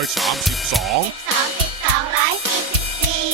อยสามสิบสองสามสิบสองร้อยสี่สิบสี่